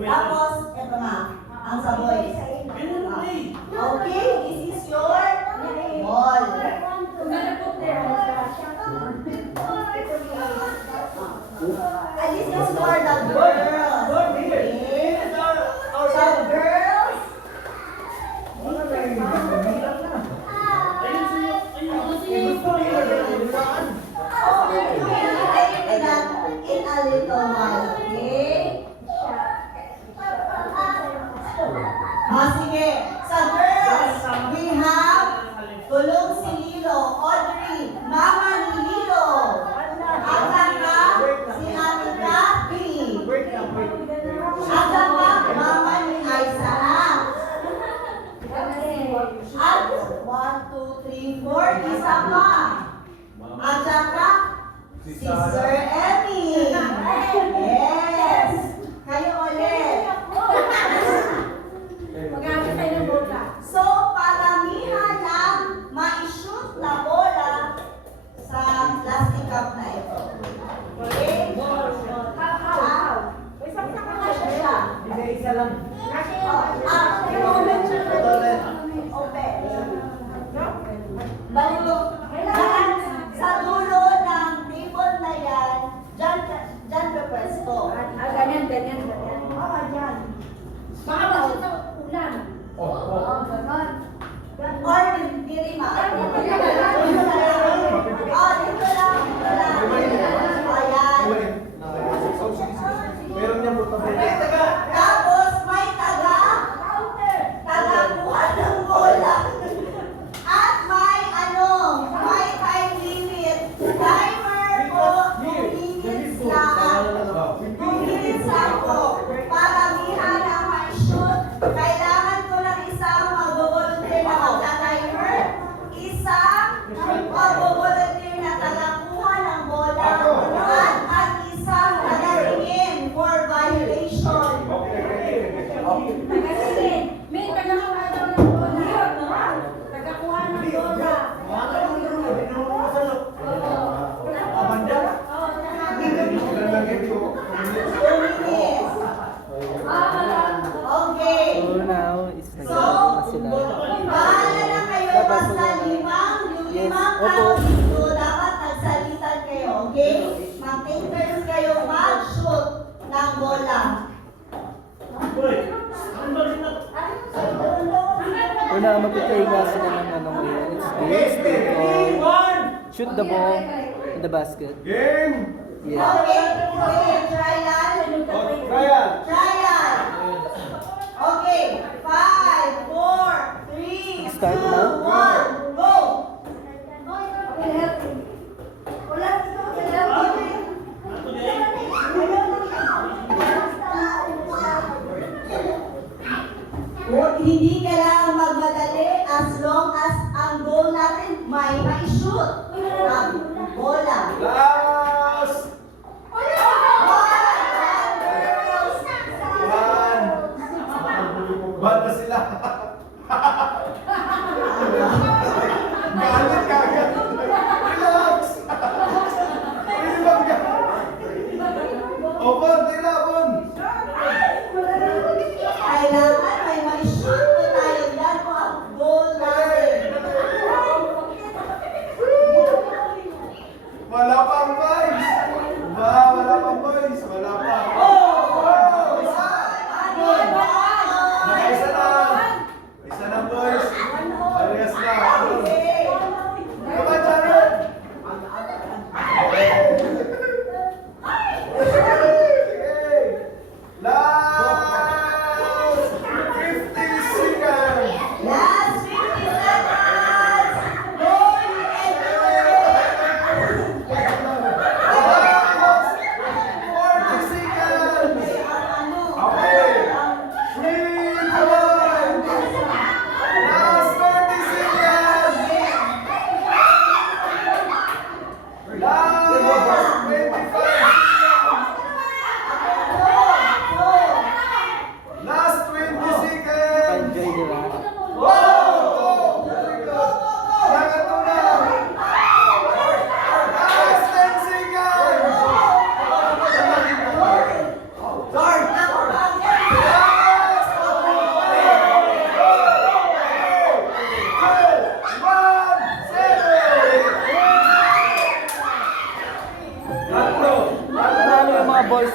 Tapos, eto na, ang sa boys. Okay, this is your ball. And this is for the girls. Okay? So, girls, in a little while, okay? Sige. Sa girls, we have Tulong si Lilo, Audrey, Mama ni Lilo, at saka si Ate Kathy, at saka Mama ni Aiza. At 1, 2, 3, 4, isa pa. At saka si Sir Emmy. Yes. Kayo ulit. So, paramihan ng ma-shoot na bola sa plastic cup na ito. Okay? Isa lang. Sa dulo ng table na yan, dyan pwesto. Ganyan. Dyan. Baka masin sa ulan. Ganon. Or hindi rin dito lang. Ayan. Meron niya po Tapos may tagakuha ng bola. At may time limit. Timer po, 2 minutes lang. 2 minutes lang po. Paramihan ang may shoot. Kailangan ko ng isang mag-volunteer na magta-timer. Isang mag-volunteer na tagakuha ng bola. At ang isang tagatingin for violation. Tagasin. May tagakuha daw ng bola. Tagakuha ng bola. Okay. So now is So, sila. bahala na kayo basta limang tao dito dapat nagsalitan kayo, okay? Mag-take turns kayo mag-shoot ng bola. Una, mag-play nga sila ng ano ngayon. It's this. Shoot the ball in the basket. Game! Yeah. Okay, trial. Okay, 5, 4, 3, 2, 1, Start now. go! Hindi kailangan magmadali as long as ang goal natin may shoot ng bola. Last! Bad na sila. Galit kagad. Relax. Pwede ba O, Bon, tira, Bon. Kailangan may shoot po tayo. Yan po ang goal natin.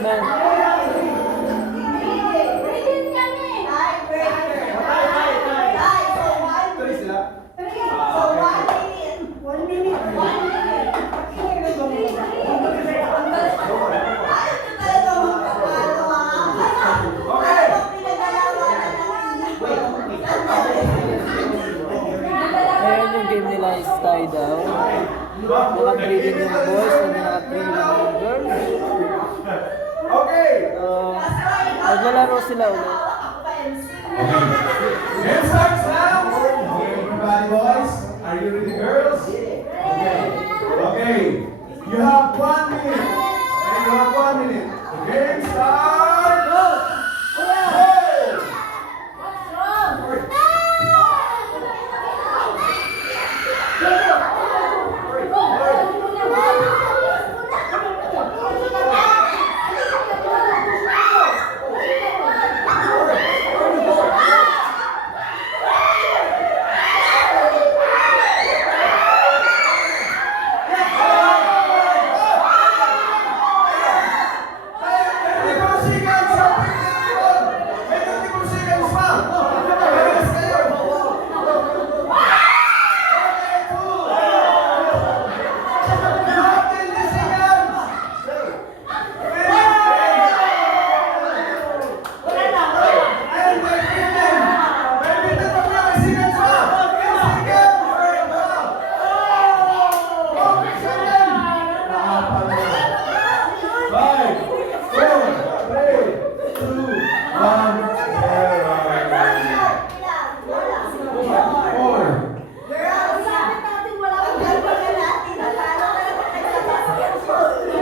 man. Ready kami. Tiebreaker. Tie. Tie. So, one. Tuloy sila. So, 1 minute. 1 minute. 1 minute. Ayaw nyo talaga magpapalo, ha? Okay. Ayaw pinag-alawanan ng inyo. Ngayon yung game nila is tie down. Naka-3 din yung boys and naka-3 din yung girls. Okay. Naglalaro sila ulit. Ako pa MC. Game starts now. Okay, everybody, boys. Are you ready, girls? Okay. You have 1 minute. Okay, you have 1 minute. The game starts. Go.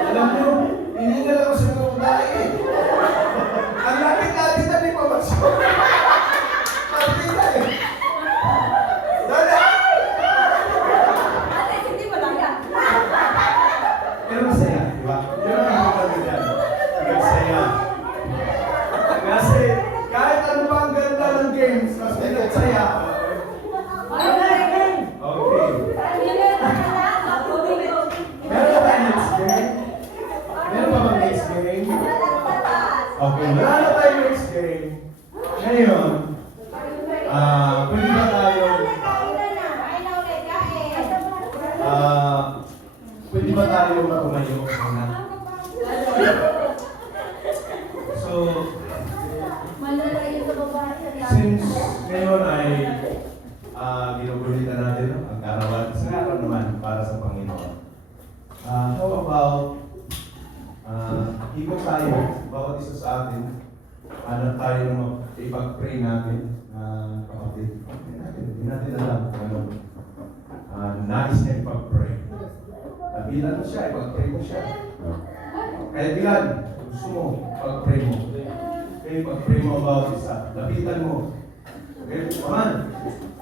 Alam nyo, hindi na lang ako sa mga dahil. Ang lapit-lapit na di pa masyo. Kapita eh. Dala! Pero masaya, di ba? Yun ang maganda dyan. Masaya. Kasi kahit ano pa ang ganda ng games, mas masaya. Okay. Meron ba tayo next game? Meron ba bang next game? Okay, wala na tayo next game. Ngayon, pwede ba tayo, pwede ba tayo tumayo muna? So, since ngayon ay ginugulitan natin ang karawan sa araw naman para sa Panginoon. How about ikot tayo, bawat isa sa atin, hanap tayo ng ipag-pray natin, kapatid. Hindi natin alam kung ano. Nais niya ipag-pray. Lapitan mo siya, ipag-pray mo siya. Kaya bilan, gusto mo, ipag-pray mo. Okay, ipag-pray mo bawat isa. Lapitan mo. Okay, come on.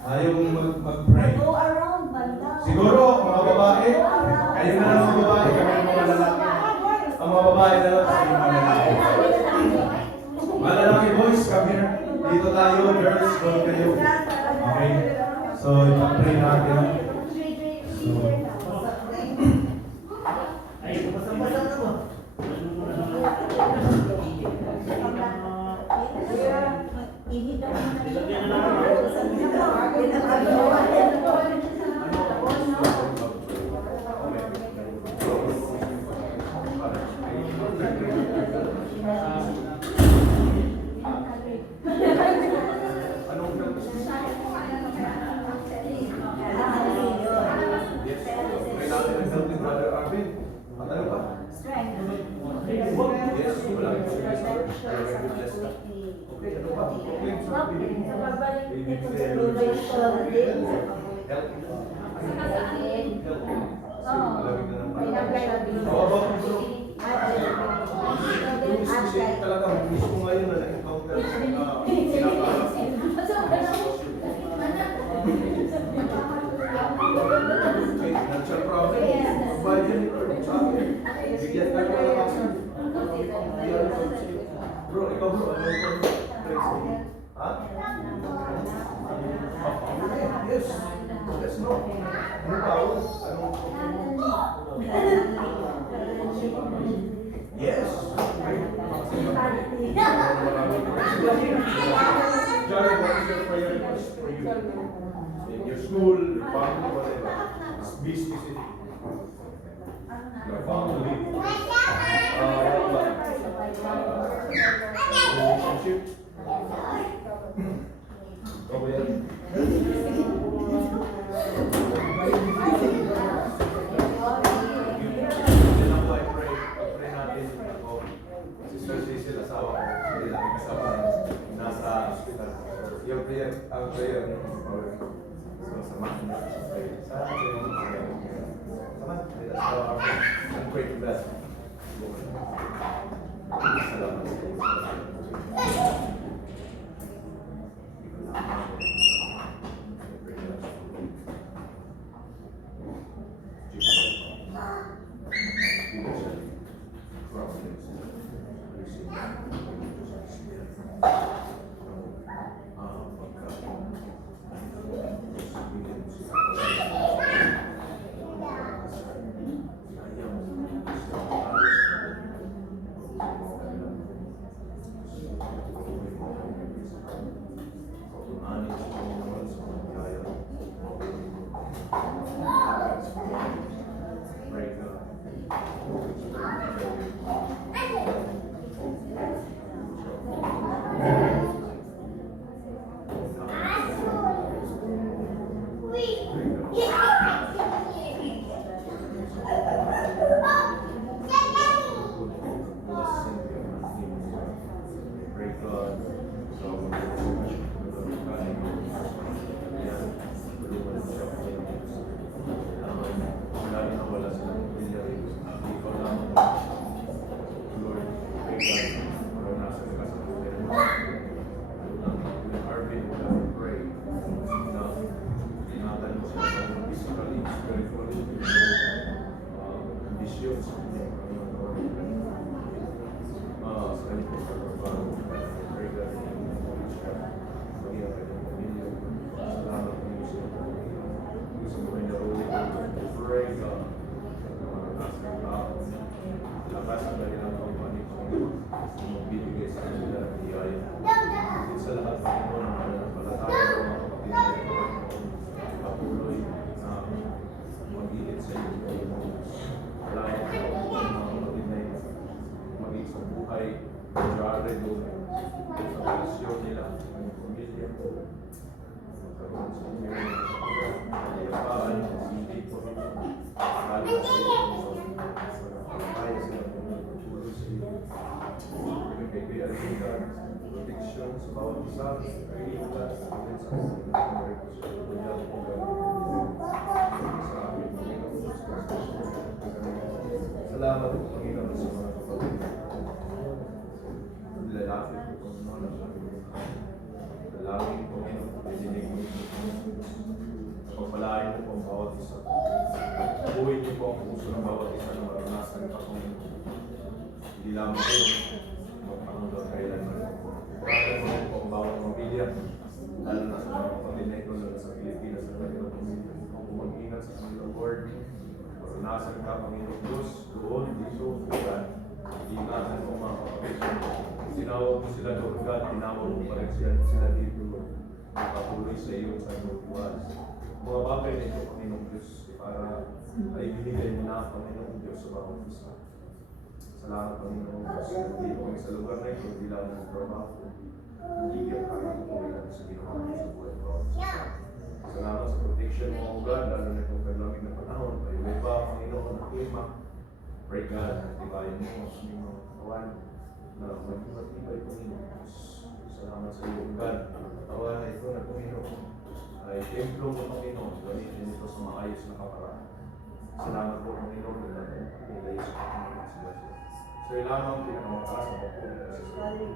Ayaw mong mag-pray. Go around, banda. Siguro, mga babae, kayo na lang mga babae, kami ang mga lalaki. Ang mga babae na lang, kayo mga lalaki. Mga lalaki boys, come here. Dito tayo, girls, go kayo. Okay? So, ipag-pray natin. So, Brother Arvin, at ano pa? Yes, wala. Okay, ano pa? Talaga, miss ko ngayon na na-encounter financial problem. Pagbayad yan ito. Sabi, bigyan ka ng alabasan. Bro, ikaw bro, ano yung praise? Ha? Yes. Yes, no. Ano tao? Anong yes. Jared, what is your prayer request for you? In your school, your family, whatever. Be specific. Your family. Relationship. Over here. Yan ako ay pray natin ako. Sister Cecil, asawa ko. Hindi natin kasama. Nasa hospital. Yung prayer, ang prayer niyo. So, samahan niyo sa prayer. Samahan. Let's go. I'm great to bless. Salamat sa iyo. Salamat po, Panginoon, sa mga kapatid. Lalapit po, Panginoon, sa aming dalangin, Panginoon, dinig mo. Pagpalain mo po ang bawat isa. Buuin niyo po ang puso ng bawat isa na maranasan ka, Panginoon. Hindi lamang po magpangalaw kailanman. Pagpalain mo po ang bawat pamilya, lalo na sa mga kapatid na ito, lalo sa Pilipinas, sa kanilang pamilya. Kung mag-ingat sa kanilang Lord, maranasan ka, Panginoon Diyos, doon, dito, God. Ingatan mo mga kapatid. Tinawag mo sila, Lord God, tinawag mo pa rin sila dito, Lord. Makatuloy sa iyo sa iyong buwas. Mga bagay na ito, Panginoon Diyos, para ay binigay mo na, Panginoon Diyos, sa bawat isa. Salamat, Panginoon Diyos. Dito kami sa lugar na ito, hindi lang ng trabaho. Hindi ka kaya tuloy sa ginawa mo sa buhay ko. Salamat sa protection mo, O God, lalo na itong kalamig na panahon. Paiway pa, Panginoon, ang klima. Pray God, nagtibayan mo sa inyong mga katawan na magtibatibay, Panginoon. Salamat sa iyo, God. Ang katawan na ito na, Panginoon, ay templo mo, Panginoon. Gamitin ito sa maayos na kaparaan. Salamat po, Panginoon, na nilay sa Panginoon sila. So, ilamang pinakamataas na po sa Israel.